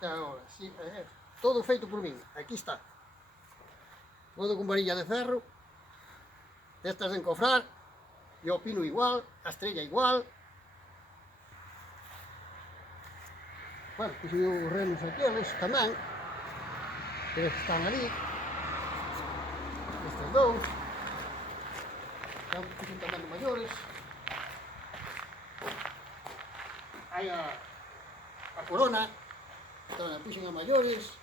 Agora, sí, todo feito por min, aquí está. Todo con varilla de ferro, estas de encofrar, e o pino igual, a estrella igual. Bueno, puxen os remos aqueles tamén, que están ali, estes dous, puxen tamén de maiores. Hai a corona, tamén a puxen a maiores.